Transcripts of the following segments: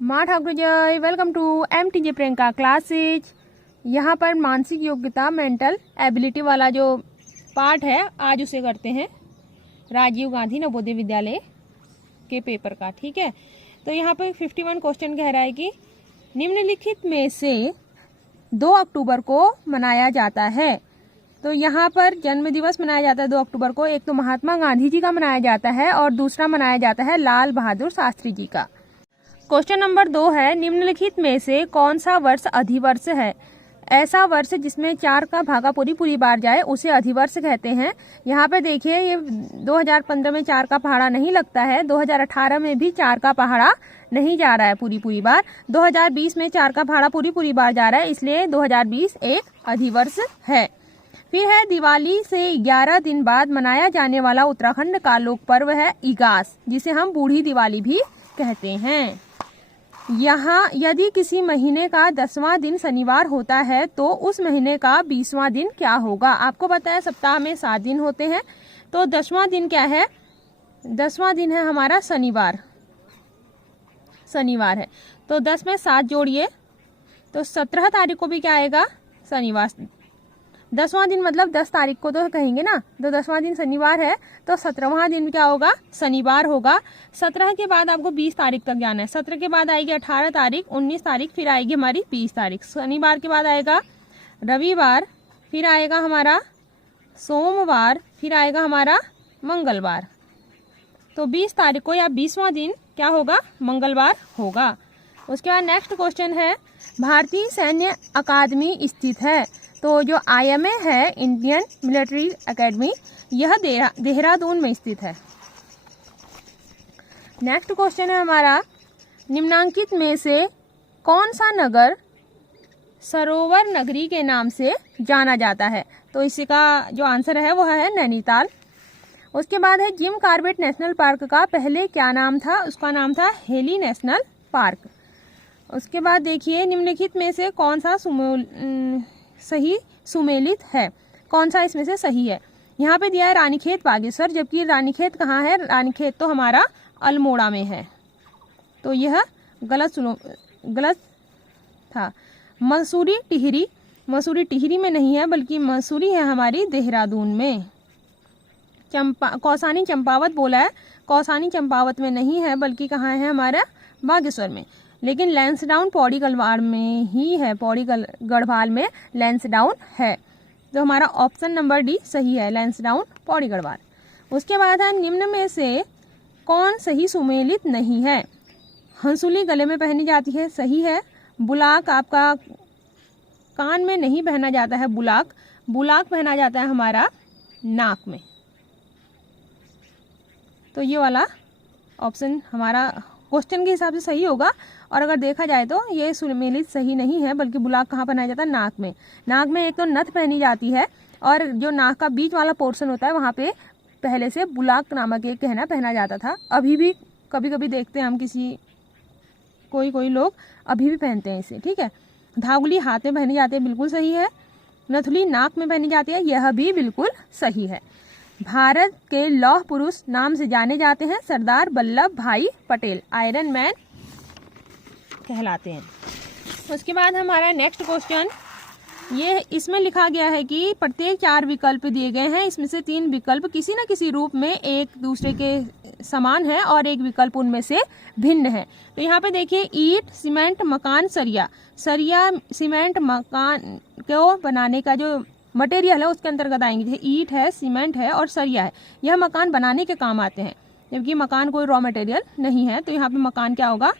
माँ ठाकुर जय, welcome to MTJ Priyanka classes. यहाँ पर मानसिक योग्यता मेंटल एबिलिटी वाला जो पार्ट है आज उसे करते हैं राजीव गांधी नवोदय विद्यालय के पेपर का। ठीक है, तो यहाँ पर 51 क्वेश्चन कह रहा है कि निम्नलिखित में से 2 अक्टूबर को मनाया जाता है। तो यहाँ पर जन्म दिवस मनाया जाता है 2 अक्टूबर को। एक तो महात्मा गांधी जी का मनाया जाता है और दूसरा मनाया जाता है लाल बहादुर शास्त्री जी का। क्वेश्चन नंबर 2 है, निम्नलिखित में से कौन सा वर्ष अधिवर्ष है? ऐसा वर्ष जिसमें 4 का भागा पूरी बार जाए उसे अधिवर्ष कहते हैं। यहाँ पे देखिए, ये 2015 में 4 का पहाड़ा नहीं लगता है, 2018 में भी 4 का पहाड़ा नहीं जा रहा है पूरी बार, 2020 में 4 का पहाड़ा पूरी बार जा रहा है, इसलिए 2020 एक अधिवर्ष है। फिर है, दिवाली से 11 दिन बाद मनाया जाने वाला उत्तराखंड का लोक पर्व है इगास, जिसे हम बूढ़ी दिवाली भी कहते हैं। यहाँ यदि किसी महीने का 10वां दिन शनिवार होता है तो उस महीने का 20वां दिन क्या होगा? आपको पता है सप्ताह में 7 दिन होते हैं, तो 10वां दिन क्या है? 10वां दिन है हमारा शनिवार है। तो 10 में 7 जोड़िए तो 17 तारीख को भी क्या आएगा? शनिवार। 10वां दिन मतलब 10 तारीख को तो कहेंगे ना, तो 10वां दिन शनिवार है तो 17वां दिन क्या होगा? शनिवार होगा। 17 के बाद आपको 20 तारीख तक जाना है। 17 के बाद आएगी 18 तारीख, 19 तारीख, फिर आएगी हमारी 20 तारीख। शनिवार के बाद आएगा रविवार, फिर आएगा हमारा सोमवार, फिर आएगा हमारा मंगलवार। तो 20 तारीख को या 20वां दिन क्या होगा? मंगलवार होगा। उसके बाद नेक्स्ट क्वेश्चन है, भारतीय सैन्य अकादमी स्थित है। तो जो IMA है, इंडियन मिलिट्री एकेडमी, यह देहरादून में स्थित है। नेक्स्ट क्वेश्चन है हमारा, निम्नांकित में से कौन सा नगर सरोवर नगरी के नाम से जाना जाता है? तो इसी का जो आंसर है वो है नैनीताल। उसके बाद है, जिम कॉर्बेट नेशनल पार्क का पहले क्या नाम था? उसका नाम था हेली नेशनल पार्क। उसके बाद देखिए, निम्नलिखित में से कौन सा सही सुमेलित है? कौन सा इसमें से सही है? यहाँ पे दिया है रानीखेत बागेश्वर, जबकि रानीखेत कहाँ है? रानीखेत तो हमारा अल्मोड़ा में है, तो यह गलत था। मसूरी टिहरी में नहीं है, बल्कि मसूरी है हमारी देहरादून में। कौसानी चंपावत बोला है, कौसानी चंपावत में नहीं है, बल्कि कहाँ है? हमारा बागेश्वर में। लेकिन लैंसडाउन पौड़ी गढ़वाल में ही है, पौड़ी गढ़वाल में लैंसडाउन है, तो हमारा ऑप्शन नंबर डी सही है, लैंसडाउन पौड़ी गढ़वाल। उसके बाद है, निम्न में से कौन सही सुमेलित नहीं है? हंसुली गले में पहनी जाती है, सही है। बुलाक आपका कान में नहीं पहना जाता है, बुलाक पहना जाता है हमारा नाक में। तो ये वाला ऑप्शन हमारा क्वेश्चन के हिसाब से सही होगा, और अगर देखा जाए तो ये सुमेलित सही नहीं है, बल्कि बुलाक कहाँ पहनाया जाता है? नाक में। नाक में एक तो नथ पहनी जाती है, और जो नाक का बीच वाला पोर्शन होता है वहाँ पे पहले से बुलाक नामक एक गहना पहना जाता था। अभी भी कभी कभी देखते हैं हम, कोई लोग अभी भी पहनते हैं इसे। ठीक है, धागुली हाथ में पहनी जाती है, बिल्कुल सही है। नथुली नाक में पहनी जाती है, यह भी बिल्कुल सही है। भारत के लौह पुरुष नाम से जाने जाते हैं सरदार वल्लभ भाई पटेल, आयरन मैन कहलाते हैं। उसके बाद हमारा नेक्स्ट क्वेश्चन, ये इसमें लिखा गया है कि प्रत्येक 4 विकल्प दिए गए हैं, इसमें से 3 विकल्प किसी न किसी रूप में एक दूसरे के समान है और एक विकल्प उनमें से भिन्न है। तो यहाँ पे देखिए, ईंट, सीमेंट, मकान, सरिया सीमेंट मकान को बनाने का जो मटेरियल है उसके अंतर्गत आएंगे। जैसे ईंट है, सीमेंट है और सरिया है, यह मकान बनाने के काम आते हैं, जबकि मकान कोई रॉ मटेरियल नहीं है, तो यहाँ पे मकान क्या होगा?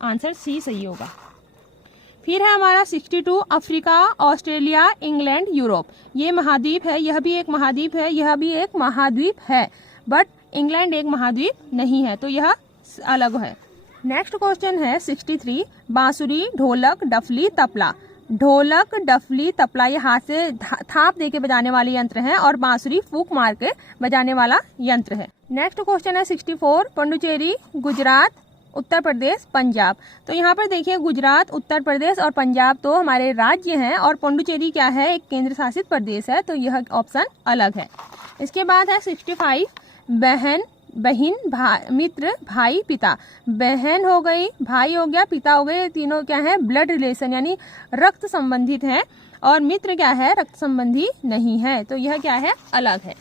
आंसर सी सही होगा। फिर है हमारा 62, अफ्रीका, ऑस्ट्रेलिया, इंग्लैंड, यूरोप। ये महाद्वीप है, यह भी एक महाद्वीप है, यह भी एक महाद्वीप है, बट इंग्लैंड एक महाद्वीप नहीं है, तो यह अलग है। नेक्स्ट क्वेश्चन है 63, बांसुरी, ढोलक, डफली, तबला। ढोलक, डफली, तबला ये हाथ से थाप देके बजाने वाले यंत्र हैं, और बांसुरी फूंक मार के बजाने वाला यंत्र है। नेक्स्ट क्वेश्चन है 64, पुडुचेरी, गुजरात, उत्तर प्रदेश, पंजाब। तो यहाँ पर देखिए, गुजरात, उत्तर प्रदेश और पंजाब तो हमारे राज्य हैं, और पुडुचेरी क्या है? एक केंद्र शासित प्रदेश है, तो यह ऑप्शन अलग है। इसके बाद है 65, बहन, बहन, मित्र, भाई, पिता। बहन हो गई, भाई हो गया, पिता हो गए, तीनों क्या है, ब्लड रिलेशन यानी रक्त संबंधित हैं। और मित्र क्या है, रक्त संबंधी नहीं है, तो यह क्या है, अलग है।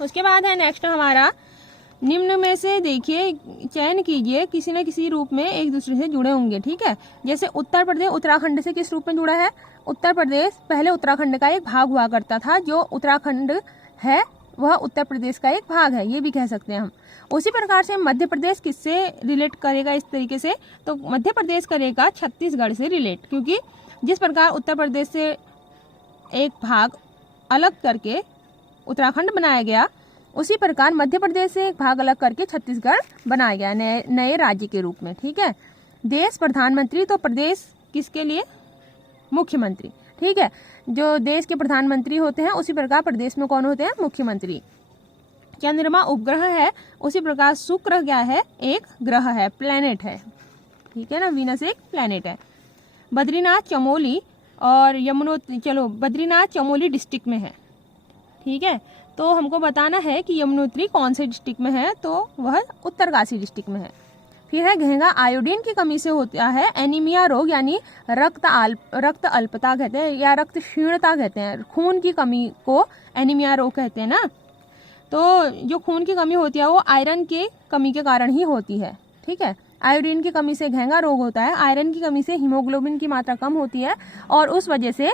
उसके बाद है नेक्स्ट हमारा, निम्न में से देखिए, चयन कीजिए, किसी न किसी रूप में एक दूसरे से जुड़े होंगे। ठीक है, जैसे उत्तर प्रदेश उत्तराखंड से किस रूप में जुड़ा है, उत्तर प्रदेश पहले उत्तराखंड का एक भाग हुआ करता था, जो उत्तराखंड है वह उत्तर प्रदेश का एक भाग है, ये भी कह सकते हैं हम। उसी प्रकार से मध्य प्रदेश किससे रिलेट करेगा इस तरीके से, तो मध्य प्रदेश करेगा छत्तीसगढ़ से रिलेट, क्योंकि जिस प्रकार उत्तर प्रदेश से एक भाग अलग करके उत्तराखंड बनाया गया, उसी प्रकार मध्य प्रदेश से एक भाग अलग करके छत्तीसगढ़ बनाया गया नए राज्य के रूप में। ठीक है, देश प्रधानमंत्री, तो प्रदेश किसके लिए, मुख्यमंत्री। ठीक है, जो देश के प्रधानमंत्री होते हैं उसी प्रकार प्रदेश में कौन होते हैं, मुख्यमंत्री। चंद्रमा उपग्रह है, उसी प्रकार शुक्र क्या है, एक ग्रह है, प्लेनेट है। ठीक है ना, वीनस एक प्लेनेट है। बद्रीनाथ चमोली और यमुनोत्री, चलो बद्रीनाथ चमोली डिस्ट्रिक्ट में है। ठीक है, तो हमको बताना है कि यमुनोत्री कौन से डिस्ट्रिक्ट में है, तो वह उत्तरकाशी डिस्ट्रिक्ट में है। फिर है घेंगा, आयोडीन की कमी से होता है एनीमिया रोग, यानी रक्त अल्पता कहते हैं या रक्त क्षीणता कहते हैं। खून की कमी को एनीमिया रोग कहते हैं ना, तो जो खून की कमी होती है वो आयरन की कमी के कारण ही होती है। ठीक है, आयोडीन की कमी से घेंगा रोग होता है, आयरन की कमी से हीमोग्लोबिन की मात्रा कम होती है और उस वजह से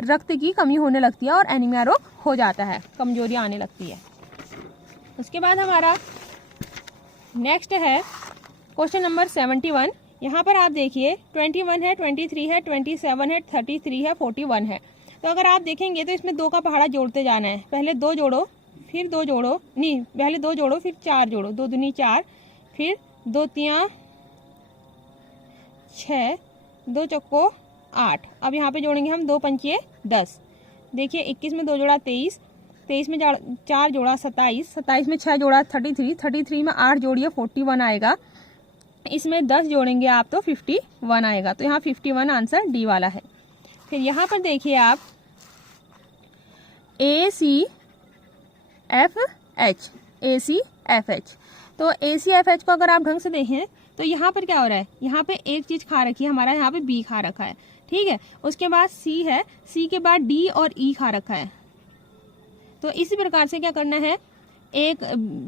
रक्त की कमी होने लगती है और एनीमिया रोग हो जाता है, कमजोरी आने लगती है। उसके बाद हमारा नेक्स्ट है क्वेश्चन नंबर 71। यहाँ पर आप देखिए 21 है, 23 है, 27 है, 33 है, 41 है। तो अगर आप देखेंगे तो इसमें 2 का पहाड़ा जोड़ते जाना है, पहले 2 जोड़ो, फिर 2 जोड़ो, नहीं पहले 2 जोड़ो फिर 4 जोड़ो, 2 दूनी 4, फिर 2 तियां 6, 2 चक्को 8। अब यहाँ पे जोड़ेंगे हम 2 पंचे 10। देखिए 21 में 2 जोड़ा 23, 23 में 4 जोड़ा 27, 27 में 6 जोड़ा 33, 33 में 8 जोड़िए 41 आएगा। इसमें 10 जोड़ेंगे आप तो 51 आएगा, तो यहाँ 51 आंसर डी वाला है। फिर यहाँ पर देखिए आप ACFH, ACFH, तो ACFH को अगर आप ढंग से देखें तो यहाँ पर क्या हो रहा है, यहाँ पे एक चीज खा रखी है हमारा, यहाँ पे B खा रखा है। ठीक है, उसके बाद C है, C के बाद D और E खा रखा है। तो इसी प्रकार से क्या करना है, एक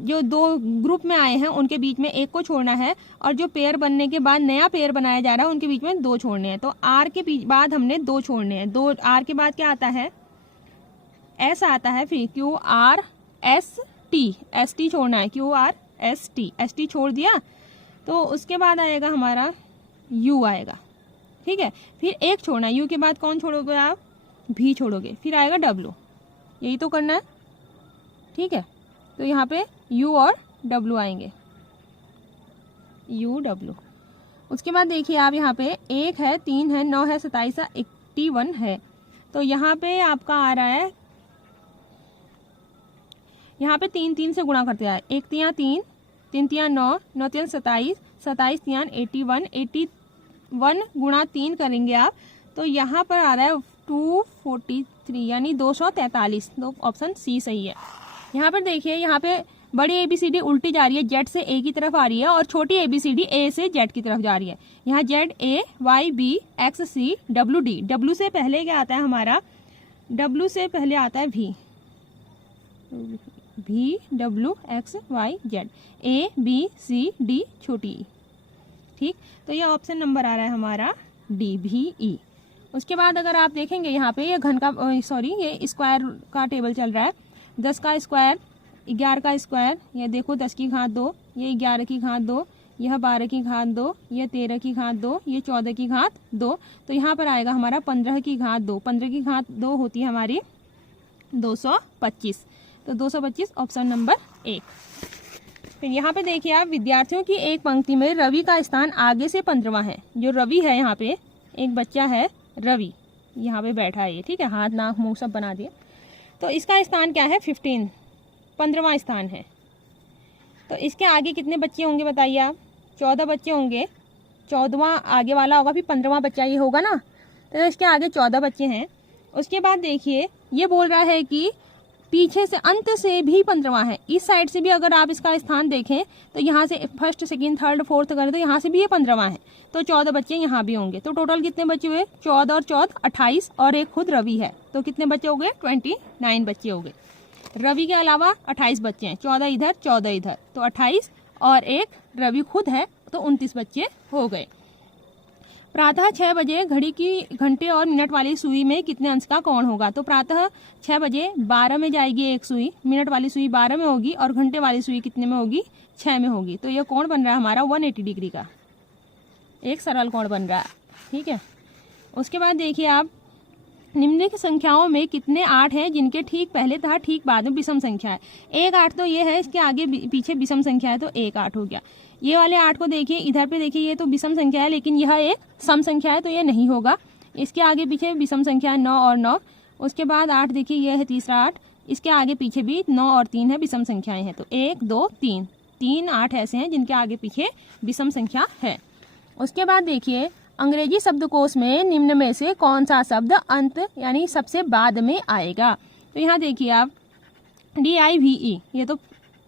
जो 2 ग्रुप में आए हैं उनके बीच में एक को छोड़ना है, और जो पेयर बनने के बाद नया पेयर बनाया जा रहा है उनके बीच में 2 छोड़ने हैं। तो R के बाद हमने 2 छोड़ने हैं, 2 R के बाद क्या आता है, S आता है, फिर QRST, ST छोड़ना है, QRST छोड़ दिया, तो उसके बाद आएगा हमारा U आएगा। ठीक है, फिर एक छोड़ना है, U के बाद कौन छोड़ोगे आप, V छोड़ोगे, फिर आएगा W, यही तो करना है। ठीक है, तो यहाँ पे U और W आएंगे, UW। उसके बाद देखिए आप यहाँ पे 1 है, 3 है, 9 है, 27 है, 81 है। तो यहाँ पे आपका आ रहा है, यहाँ पे 3 3 से गुणा करते हैं, 1 तियां 3, 3 तियां 9, 9 तियां 27, 27 तियां 81, 81 गुणा 3 करेंगे आप, तो यहाँ पर आ रहा है 243 यानी 243। तो ऑप्शन सी सही है। यहाँ पर देखिए, यहाँ पे बड़ी ABCD उल्टी जा रही है, Z से A की तरफ आ रही है, और छोटी ABCD A से Z की तरफ जा रही है। यहाँ Z A Y B X C W D, W से पहले क्या आता है हमारा, W से पहले आता है V W X Y Z, A B C D छोटी E। ठीक, तो ये ऑप्शन नंबर आ रहा है हमारा D V E। उसके बाद अगर आप देखेंगे यहाँ पे ये घन का ये स्क्वायर का टेबल चल रहा है, 10 का स्क्वायर, 11 का स्क्वायर, ये देखो 10 की घात 2, ये 11 की घात 2, यह 12 की घात 2, ये 13 की घात 2, ये 14 की घात 2, तो यहाँ पर आएगा हमारा 15 की घात 2। 15 की घात 2 होती है हमारी 225, तो 225 ऑप्शन नंबर 1। फिर यहाँ पे देखिए आप, विद्यार्थियों की एक पंक्ति में रवि का स्थान आगे से 15वां है। जो रवि है, यहाँ पे एक बच्चा है रवि, यहाँ पे बैठा है ये, ठीक है, हाथ नाक मुंह सब बना दिए, तो इसका स्थान क्या है 15वां स्थान है। तो इसके आगे कितने बच्चे होंगे बताइए आप, 14 बच्चे होंगे, 14वां आगे वाला होगा, फिर 15वां बच्चा ये होगा ना, तो इसके आगे 14 बच्चे हैं। उसके बाद देखिए ये बोल रहा है कि पीछे से अंत से भी 15वां है। इस साइड से भी अगर आप इसका स्थान देखें तो यहाँ से फर्स्ट सेकंड थर्ड फोर्थ करें तो यहाँ से भी ये 15वां है, तो 14 बच्चे यहाँ भी होंगे। तो टोटल कितने बच्चे हुए? 14 और 14 28, और एक खुद रवि है, तो कितने बच्चे हो गए? 29 बच्चे हो गए। रवि के अलावा 28 बच्चे हैं, 14 इधर 14 इधर, तो 28 और एक रवि खुद है, तो 29 बच्चे हो गए। प्रातः 6 बजे घड़ी की घंटे और मिनट वाली सुई में कितने अंश का कोण होगा? तो प्रातः 6 बजे 12 में जाएगी एक सुई, मिनट वाली सुई 12 में होगी, और घंटे वाली सुई कितने में होगी? 6 में होगी। तो ये कोण बन रहा है हमारा 180 डिग्री का, एक सरल कोण बन रहा है। ठीक है, उसके बाद देखिए आप, निम्नलिखित संख्याओं में कितने 8 हैं जिनके ठीक पहले तथा ठीक बाद में विषम संख्या है? एक 8 तो ये है, इसके आगे पीछे विषम संख्या है, तो एक 8 हो गया। ये वाले 8 को देखिए, इधर पे देखिए, ये तो विषम संख्या है, लेकिन यह एक सम संख्या है, तो ये नहीं होगा। इसके आगे पीछे विषम संख्या है 9 और 9। उसके बाद 8 देखिए, ये है तीसरा 8, इसके आगे पीछे भी 9 और 3 है, विषम संख्याएं हैं, तो 1 2 3 3 8 ऐसे हैं जिनके आगे पीछे विषम संख्या है। उसके बाद देखिए, अंग्रेजी शब्दकोश में निम्न में से कौन सा शब्द अंत यानी सबसे बाद में आएगा? तो यहाँ देखिए आप, DIVE ये तो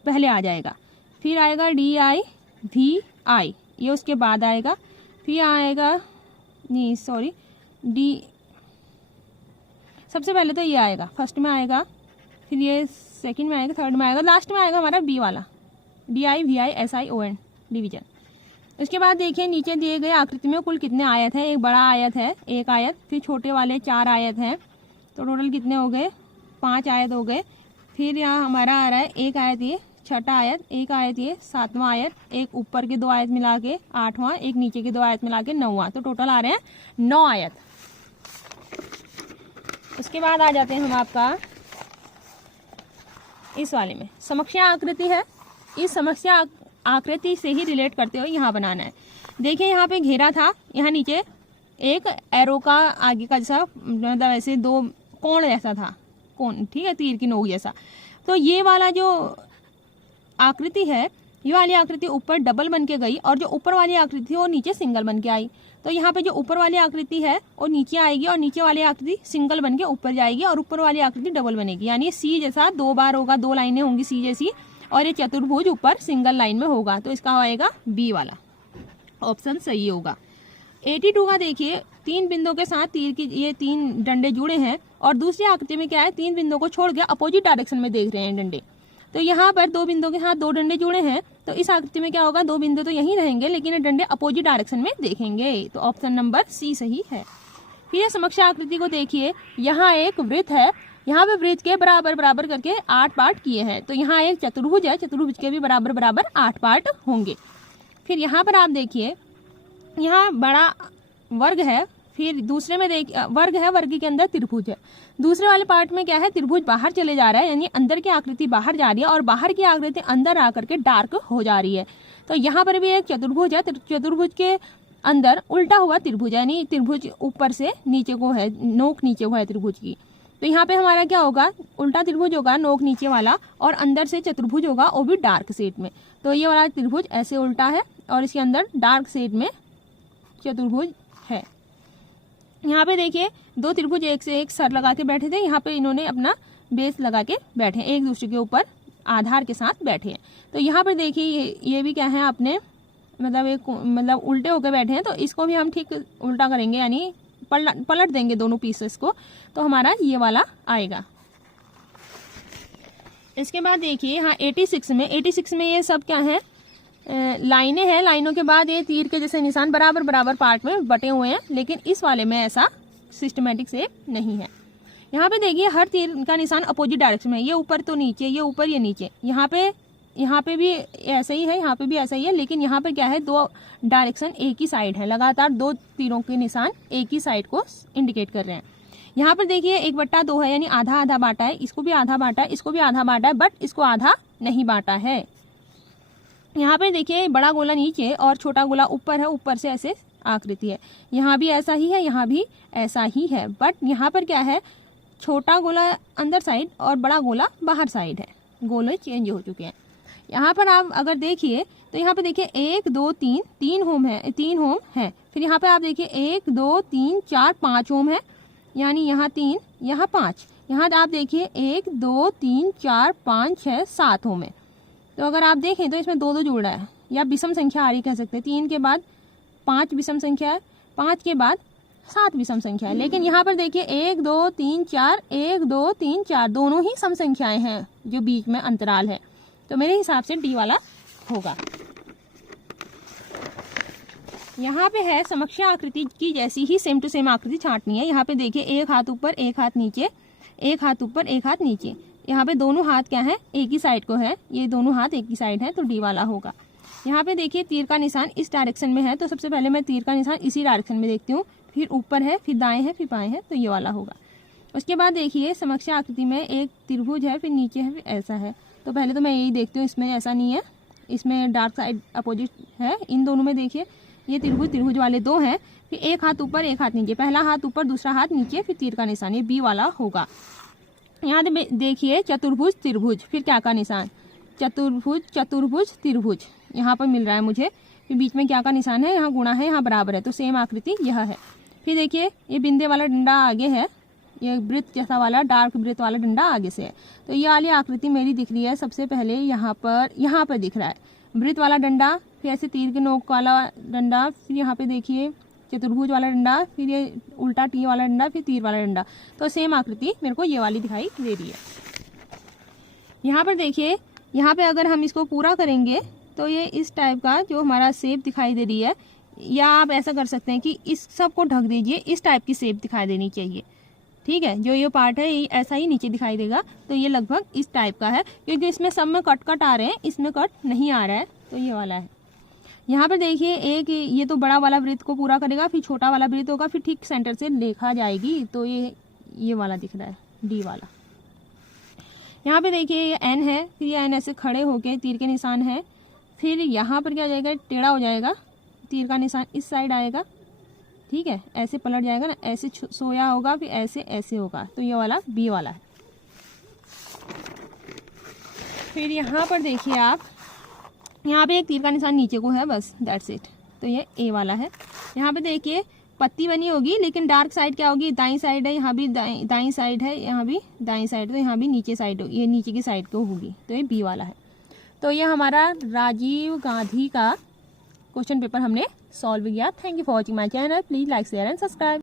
पहले आ जाएगा, फिर आएगा DIVI, ये उसके बाद आएगा, फिर आएगा सबसे पहले तो ये आएगा, फर्स्ट में आएगा, फिर ये सेकंड में आएगा, थर्ड में आएगा, लास्ट में आएगा हमारा बी वाला, DIVISION, डिवीजन। उसके बाद देखिए, नीचे दिए गए आकृति में कुल कितने आयत है? एक बड़ा आयत है, एक आयत, फिर छोटे वाले 4 आयत हैं, तो टोटल कितने हो गए? 5 आयत हो गए। फिर यहाँ हमारा आ रहा है एक आयत, ये छठा आयत, एक आयत ये 7वां आयत, एक ऊपर के 2 आयत मिला के 8वां, एक नीचे के 2 आयत मिला के 9वां, तो टोटल आ रहे हैं 9 आयत। उसके बाद आ जाते हैं हम आपका इस वाले में, समस्या आकृति है। इस समस्या आकृति से ही रिलेट करते हुए यहाँ बनाना है। देखिए, यहाँ पे घेरा था, यहाँ नीचे एक एरो का आगे का जैसा, मतलब ऐसे 2 कोण जैसा था, कोण, ठीक है, तीर की नोक जैसा। तो ये वाला जो आकृति है, ये वाली आकृति ऊपर डबल बन के गई, और जो ऊपर वाली आकृति थी वो नीचे सिंगल बन के आई। तो यहाँ पे जो ऊपर वाली आकृति है वो नीचे आएगी, और नीचे वाली आकृति सिंगल बन के ऊपर जाएगी, और ऊपर वाली आकृति डबल बनेगी, यानी सी जैसा 2 बार होगा, 2 लाइनें होंगी सी जैसी, और ये चतुर्भुज ऊपर सिंगल लाइन में होगा, तो इसका होएगा बी वाला, ऑप्शन सही होगा। 82 का देखिए, 3 बिंदुओं के साथ तीर की ये 3 डंडे जुड़े हैं, और दूसरी आकृति में क्या है, 3 बिंदुओं को छोड़ के अपोजिट डायरेक्शन में देख रहे हैं डंडे। तो यहाँ पर 2 बिंदुओं के साथ 2 डंडे जुड़े हैं, तो इस आकृति में क्या होगा, 2 बिंदु तो यहीं रहेंगे, लेकिन ये डंडे अपोजिट डायरेक्शन में देखेंगे, तो ऑप्शन नंबर सी सही है। फिर समस्या आकृति को देखिए, यहाँ एक वृत्त है, यहाँ पे वृत्त के बराबर बराबर करके 8 पार्ट किए हैं, तो यहाँ एक चतुर्भुज है, चतुर्भुज के भी बराबर बराबर 8 पार्ट होंगे। फिर यहाँ पर आप देखिए, यहाँ बड़ा वर्ग है, फिर दूसरे में वर्ग है, वर्ग के अंदर त्रिभुज है। दूसरे वाले पार्ट में क्या है, त्रिभुज बाहर चले जा रहा है, यानी अंदर की आकृति बाहर जा रही है, और बाहर की आकृति अंदर आकर के डार्क हो जा रही है। तो यहाँ पर भी एक चतुर्भुज है, चतुर्भुज के अंदर उल्टा हुआ त्रिभुज, यानी त्रिभुज ऊपर से नीचे को है, नोक नीचे को है त्रिभुज की। तो यहाँ पे हमारा क्या होगा, उल्टा त्रिभुज होगा, नोक नीचे वाला, और अंदर से चतुर्भुज होगा, वो भी डार्क शेड में। तो ये वाला त्रिभुज ऐसे उल्टा है, और इसके अंदर डार्क शेड में चतुर्भुज है। यहाँ पे देखिए, 2 त्रिभुज एक से एक सर लगा के बैठे थे, यहाँ पे इन्होंने अपना बेस लगा के बैठे, एक दूसरे के ऊपर आधार के साथ बैठे हैं। तो यहाँ पर देखिए, ये भी क्या है, अपने मतलब उल्टे होकर बैठे हैं, तो इसको भी हम ठीक उल्टा करेंगे, यानी पलट देंगे दोनों पीसेस को, तो हमारा ये वाला आएगा। इसके बाद देखिए, हाँ 86 में ये सब क्या है, लाइनें हैं, लाइनों के बाद ये तीर के जैसे निशान बराबर बराबर पार्ट में बटे हुए हैं, लेकिन इस वाले में ऐसा सिस्टमेटिक से नहीं है। यहाँ पे देखिए, हर तीर का निशान अपोजिट डायरेक्शन में है, ये ऊपर तो नीचे, ये ऊपर ये नीचे, यहाँ पे भी ऐसा ही है, यहाँ पे भी ऐसा ही है, लेकिन यहाँ पे क्या है, 2 डायरेक्शन एक ही साइड है, लगातार 2 तीरों के निशान एक ही साइड को इंडिकेट कर रहे हैं। यहाँ पर देखिए 1/2 है, यानी आधा आधा बांटा है, इसको भी आधा बांटा है, इसको भी आधा बांटा है, बट इसको आधा नहीं बांटा है। यहाँ पे देखिए, बड़ा गोला नीचे और छोटा गोला ऊपर है, ऊपर से ऐसे आकृति है, यहाँ भी ऐसा ही है, यहाँ भी ऐसा ही है, बट यहाँ पर क्या है, छोटा गोला अंदर साइड और बड़ा गोला बाहर साइड है, गोले चेंज हो चुके हैं। यहाँ पर आप अगर देखिए, तो यहाँ पे देखिए 1 2 3 3 होम है, 3 होम है। फिर यहाँ पे आप देखिए 1 2 3 4 5 होम है, यानी यहाँ 3 यहाँ 5, यहाँ आप देखिए 1 2 3 4 5 6 7 हो में, तो अगर आप देखें तो इसमें 2 2 जुड़ रहा है, या विषम संख्या आ रही कह सकते हैं। 3 के बाद 5 विषम संख्या है, 5 के बाद 7 विषम संख्या है। लेकिन यहाँ पर देखिए 1 2 3 4 1 2 3 4 दोनों ही सम संख्याएं हैं जो बीच में अंतराल है, तो मेरे हिसाब से डी वाला होगा। यहाँ पे है समकक्ष आकृति की जैसी ही सेम टू सेम आकृति छांटनी है। यहाँ पे देखिए एक हाथ ऊपर एक हाथ नीचे, एक हाथ ऊपर एक हाथ नीचे। यहाँ पे दोनों हाथ क्या है, एक ही साइड को है, ये दोनों हाथ एक ही साइड है, तो डी वाला होगा। यहाँ पे देखिए तीर का निशान इस डायरेक्शन में है, तो सबसे पहले मैं तीर का निशान इसी डायरेक्शन में देखती हूँ, फिर ऊपर है, फिर दाएं है, फिर बाएं है, तो ये वाला होगा। उसके बाद देखिए समकक्ष आकृति में एक त्रिभुज है, फिर नीचे है, फिर ऐसा है। तो पहले तो मैं यही देखती हूँ, इसमें ऐसा नहीं है, इसमें डार्क साइड अपोजिट है। इन दोनों में देखिए ये त्रिभुज वाले 2 हैं, फिर एक हाथ ऊपर एक हाथ नीचे, पहला हाथ ऊपर दूसरा हाथ नीचे, फिर तीर का निशान, ये बी वाला होगा। यहाँ देखिए चतुर्भुज त्रिभुज, फिर क्या का निशान, चतुर्भुज चतुर्भुज त्रिभुज यहाँ पर मिल रहा है मुझे, फिर बीच में क्या का निशान है, यहाँ गुणा है, यहाँ बराबर है, तो सेम आकृति यह है। फिर देखिए ये बिंदे वाला डंडा आगे है, ये वृत्त जैसा वाला डार्क वृत्त वाला डंडा आगे से है, तो ये वाली आकृति मेरी दिख रही है। सबसे पहले यहाँ पर दिख रहा है वृत्त वाला डंडा, फिर ऐसे तीर के नोक वाला डंडा, फिर यहाँ पे देखिए चतुर्भुज वाला डंडा, फिर ये उल्टा टी वाला डंडा, फिर तीर वाला डंडा, तो सेम आकृति मेरे को ये वाली दिखाई दे रही है। यहाँ पर देखिए, यहाँ पे अगर हम इसको पूरा करेंगे तो ये इस टाइप का जो हमारा शेप दिखाई दे रही है, या आप ऐसा कर सकते हैं कि इस सब को ढक दीजिए, इस टाइप की शेप दिखाई देनी चाहिए। ठीक है, जो ये पार्ट है ये ऐसा ही नीचे दिखाई देगा, तो ये लगभग इस टाइप का है, क्योंकि इसमें सब में कट आ रहे हैं, इसमें कट नहीं आ रहा है, तो ये वाला है। यहाँ पर देखिए एक ये तो बड़ा वाला वृत्त को पूरा करेगा, फिर छोटा वाला वृत्त होगा, फिर ठीक सेंटर से देखा जाएगी, तो ये वाला दिख रहा है, डी वाला। यहाँ पे देखिए ये एन है, फिर ये एन ऐसे खड़े होके तीर के निशान है, फिर यहाँ पर क्या हो जाएगा, टेढ़ा हो जाएगा, तीर का निशान इस साइड आएगा, ठीक है, ऐसे पलट जाएगा ना, ऐसे सोया होगा, फिर ऐसे होगा, तो ये वाला बी वाला है। फिर यहाँ पर देखिए आप, यहाँ पे एक तीर का निशान नीचे को है, बस दैट्स इट, तो ये ए वाला है। यहाँ पे देखिए पत्ती बनी होगी, लेकिन डार्क साइड क्या होगी, दाईं साइड है, यहाँ भी दाईं साइड है, यहाँ भी दाईं साइड, तो यहाँ भी नीचे साइड, ये नीचे की साइड को होगी, तो ये बी वाला है। तो ये हमारा राजीव गांधी का क्वेश्चन पेपर हमने सॉल्व किया। Thank you for watching my channel, please like share and subscribe.